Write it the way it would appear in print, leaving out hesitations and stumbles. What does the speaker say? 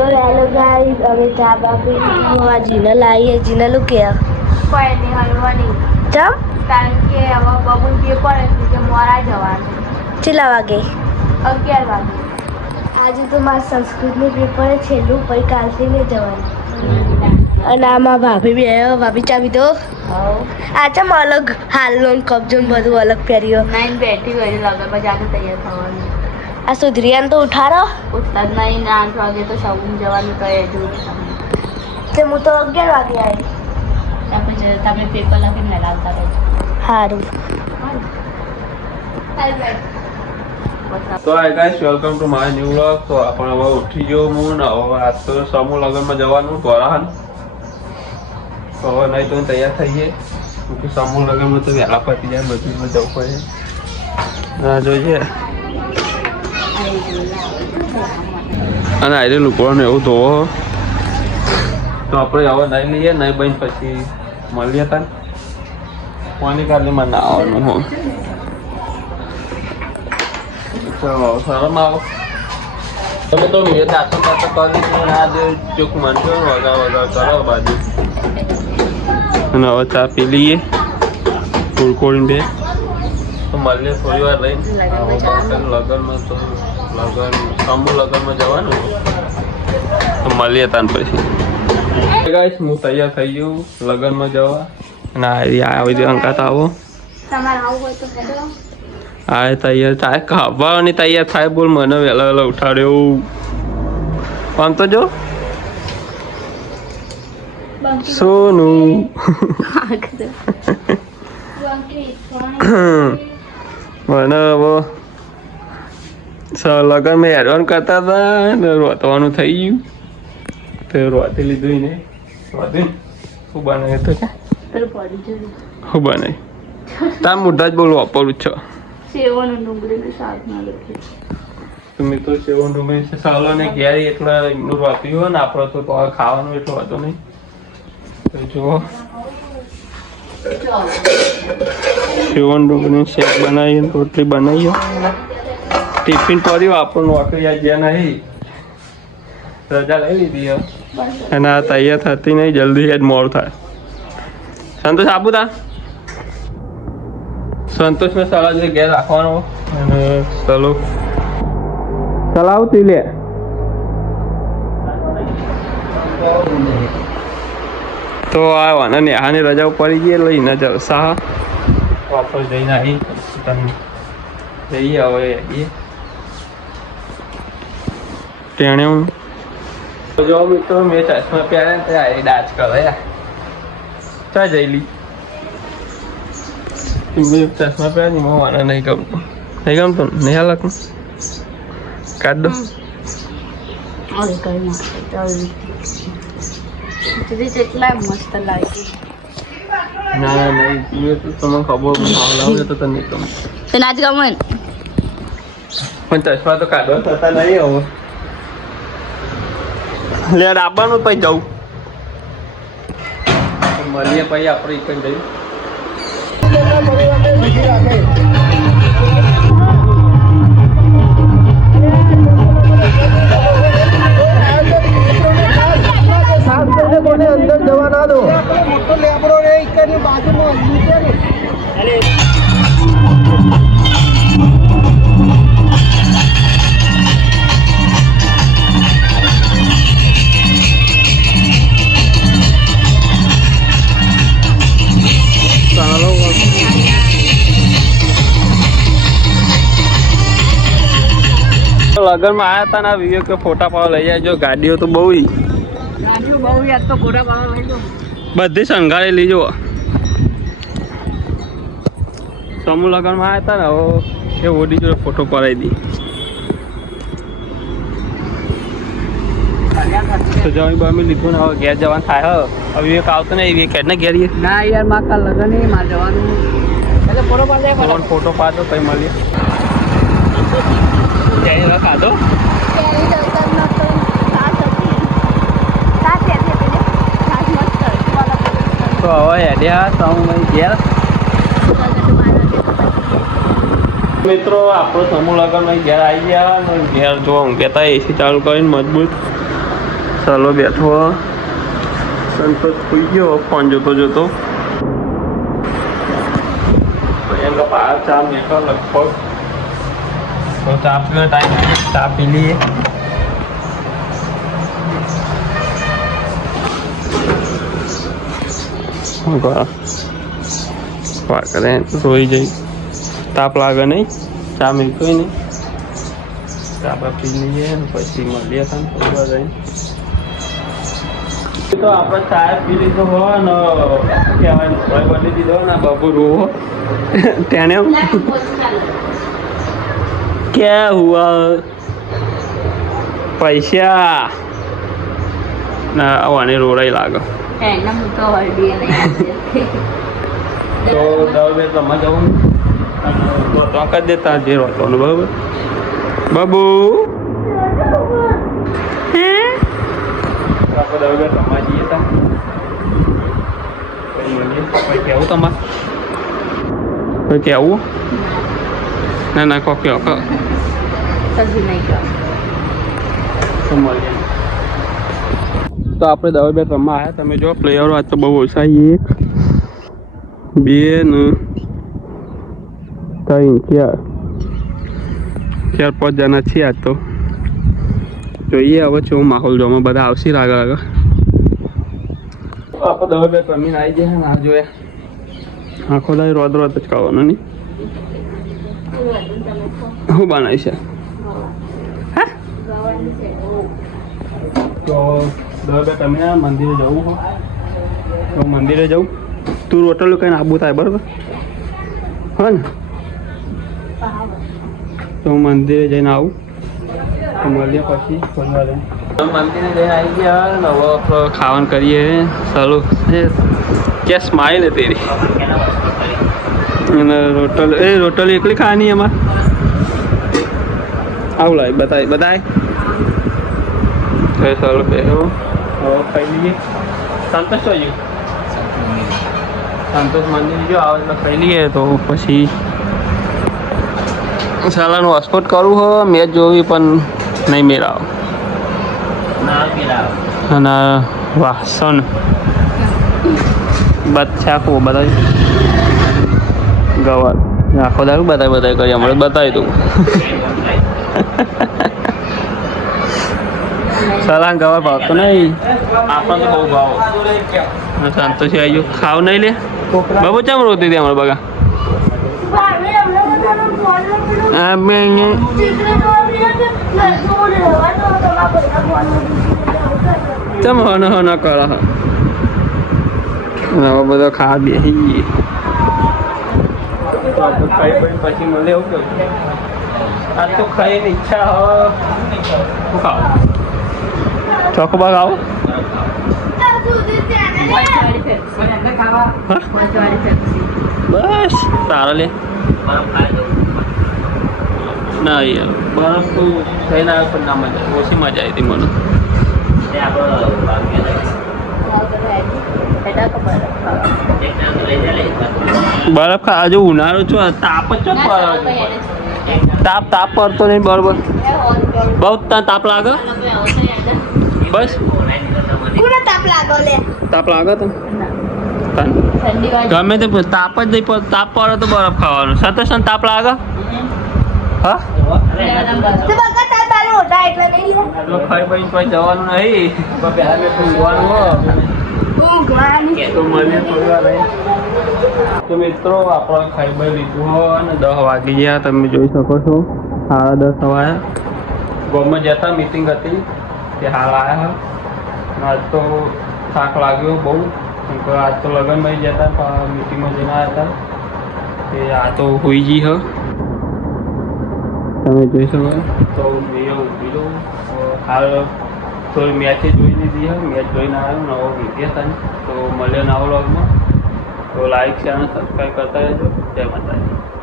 તો hello guys, હવે ચા બાપી હવા જીના લાવીએ. જીના લું કે કોઈ નહીં હલવાની ચમ કારણ કે હવે બબુલ પેપર હતું કે મોરા જવાનું કેટલા વાગે? 11 વાગે. આજે તો મારા સંસ્કૃતનું પેપર છેલ્લું, પછી કાલથી નહીં જવાનું. અને આમાં ભાભી બી આવ્યો. ભાભી ચાવી દો. આ ચમ અલગ હાલનો કબજો ને બધું અલગ પહેર્યો. નાઈન બેઠી હોય લગનમાં જાતે તૈયાર થવાનું. આ સુધરિયાને તો ઉઠાડો. ઉઠતા જ નહીં. 8 વાગે તો સવું જવાનું તો એ જ ઉઠવાનું. તે હું તો 11 વાગે આવી. તમે પેપર લખીને લાવતા રહેજો. સારું. તો hi guys, welcome to my new vlog. તો આપણે હવે ઉઠી ગયો હું ને હવે આજ તો સમૂહ લગ્નમાં જવાનું ગોરાહન. તો હવે નહીં તો તૈયાર થઈએ. સમૂહ લગ્નમાં તો વહેલા પતી જાય, બધું જવું પડે. ના જોઈએ અને આજે લોકોને એવું ધોવો તો આપણે હવે નહીં લઈએ. નહીં બન પછી મળીએ તા કોની કાલીમાં ના આવવાનું હું. ચલો શરમ આવો તમે તો મેં દાંતો કરી ના દે ચોખ્ખ માનજો વગા કરો બાજુ. અને હવે ચા પી લઈએ કુલકોળી બે તો મળીએ થોડી વાર રહીને. લગ્નમાં તો સમૂહ લગ્નમાં જવાનું તો મળીએ તાન પછી. ગાઈસ હું તૈયાર થઈ ગયું લગ્નમાં જવા અને આવી દે અંકાત આવો. તમારે આવું હોય તો હેડો. હા તૈયાર થાય ખાવાની તૈયાર થાય. બોલ મને વહેલા વહેલા ઉઠાડ્યો આમ તો જો સોનું મને હવે લગન મેં હેરવાન કરતા હતા ને રોતવાનું થઈ ગયું તો રોતી લીધું ને રોતી શું બનાવે તો શું બનાવી તાર મોઢા જ બોલ વાપરું છો. સેવનું ડુંગળીનું શાક ના લખી તમે તો સેવન ડુંગળી સાલો ને ઘેરી એટલે એમનું રોપ્યું હોય ને આપણે તો ખાવાનું એટલો હતો નહીં. તો જુઓ સેવન ડુંગળીનું શેક બનાવીએ રોટલી બનાવીએ. ટિફિન પડ્યું આપણું નોકરી આજ જ્યાં નહીં રજા લઈ લીધી અને આ તૈયાર થતી નહીં જલ્દી જ મોડું થાય. સંતોષ આપું તા સંતોષને સલાહ જે ઘેર રાખવાનો અને ચલો ચલાવતી લે તો આ અને નેહાની રજાઓ પડી ગઈ લઈને જલસા વાપસ જઈને આવી જઈએ હવે તેણે હું જો મિત્રો મેં ચશ્મા પહેર્યા ને ત્યાં ડાચ કરે ચા જઈલી ચશ્મા પહેર્યા ને મને નહીં ગમતું. નહીં ગમતું નહીં હાલક કાઢ દો. કેટલા મસ્ત લાગે. ના નહીં તમને ખબર લાવે તો તને ગમતું તો નાચ ગમન પણ ચશ્મા તો કાઢવા થતા નહીં હવે લેડ આપવાનું પછી જવું મળીએ પછી આપણે એક જઈએ. અંદર જવા ના દો. લગનમાં આવ્યા હતા ને વિવેક કે ફોટા પાડવા લઈ જાય. જો ગાડીઓ તો બહુ યાદ તો ફોટા પાડવા લઈ જાઓ. બધી સંઘાળી લીજો. સમૂહ લગ્નમાં આવ્યા હતા ને હવે એ ઓડી જોડે ફોટો પડાવી દી. તો જમી બમી લીધું ને હવે ઘેર જવાનું થાય. હવે વિવેક આવતો ને વિવેક ને ઘેર ના યાર માર કાલ લગન નહીં મારે જવાનું. એટલે ફોટો પાડે ફોટો પાડો કઈ મળીએ. જય ખાધો તો હવે હેડ્યા તો હું ઘેર. મિત્રો આપણો સમૂહ લગ્ન ઘેર આવી ગયા. ઘેર જો ઊંઘતા એસી ચાલુ કરીને મજબૂત સલો બેઠો સંતોષ સુઈ ગયો ફોન જોતો જોતો એમ ચા મેકો લગભગ તો ચા પીવાનો ટાઈમ ચા પી લઈએ કરે રોઈ જઈ તાપ લાગે નહીં ચા મેળવી નહીં આપણે પી લઈએ પછી મળીએ તમે થોડા જઈને તો આપણે ચા પી લીધો હોય ને કહેવાય બની દીધો ને બાબુ રોવો તેને ક્યાં હુઆ પૈસા ના આને રોડાઈ લાગે તો દવા બે તમે જવું તો કરી દેતા જે રોતો ને બરાબર બાબુ આપણે દવા બે તમારે જઈએ તા કોઈ કેવું તમારે કોઈ કેવું ના ના કો કયો તો મળીએ તો આપણે દવા બે રમવા આવ્યા તમે જો પ્લેયરો આજ તો બહુ ઓછા 1 2 ને 3 4 5 જણા છીએ આજ તો જોઈએ હવે શું માહોલ જોવામાં બધા આવશે આગળ આગળ આપણે દવા બે રમીને આવી જાય ને આ જોઈએ આખો દાય રોદ રોદ જ ખાવાનું નહીં શું બનાવી છે તો દવા બે તમે મંદિરે જવું હોય તો મંદિરે જવું તું રોટલું કહીને આબુ થાય બરાબર હા ને તો મંદિરે જઈને આવું તો મળીએ પછી મંદિરે જઈને આવી ગયા ને હવે ખાવાનું કરીએ સારું क्या स्माइल है तेरी रोटल एकली खानी है हमार आओ लाई बताए बताए सालों पे हो और खाई लिए संतोष तो यू संतोष मंदिर जो आवाज में खाई लिए तो પછી શાલાનું હોસ્પોટ કરવું હો મેચ જોવી પણ નહીં મેળાવ અને વાસણ બચ્ચા બતાવી ગવાર આખો દારૂ બતાવી કરી હમણાં બતાવી તું સલાહ ગવાર ભાવતો નહીં આપણને તો બહુ ભાવ સંતોષી આવી ગયો ખાવ નહીં લે બાબુ ચમ રોતી હતી હમણાં બગા ચમ હન હન કર હવે બધો ખા બેસી ખાઈ પછી મળે એવું કહ્યું આજ તો ખાઈને ઈચ્છા હવે શું ખાવ ચોકોબાર આવો બસ સારા લે ના યાર બરફ તો થઈને આવ્યો પણ ના મજા ઓછી મજા આવી હતી મને બરફ ખા હજુ ઉનાળો છો તાપ જ છો તાપ પડતો નહીં બરોબર બહુ તાપ લાગે બસ તાપ લાગે તો ગમે તે તાપ જ નહીં તાપ પડે તો બરફ ખાવાનું સતત તાપ લાગે હા ખાઈ પછી જવાનું નહીં તો મિત્રો આપણે ખાઈ બાઈ લીધું હોય અને 10 વાગી ગયા તમે જોઈ શકો છો 10:30 વાગ્યા ગામમાં જતા મીટિંગ હતી તે હાલ આવ્યા આજ તો થાક લાગ્યો બહુ આજ તો લગ્નમાં જતા મીટિંગમાં જઈને આવ્યા હતા તે આ તો હોઈ ગઈ હ તમે જોઈ શકો તો ઊભી લઉં હાલ થોડી મેચ જોઈ લીધી છે મેચ જોઈને આવ્યો નવો વિડીયો થાય તો મળ્યો નવો વ્લોગમાં તો લાઈક શેર અને સબસ્ક્રાઈબ કરતા રહેજો જય માતાજી.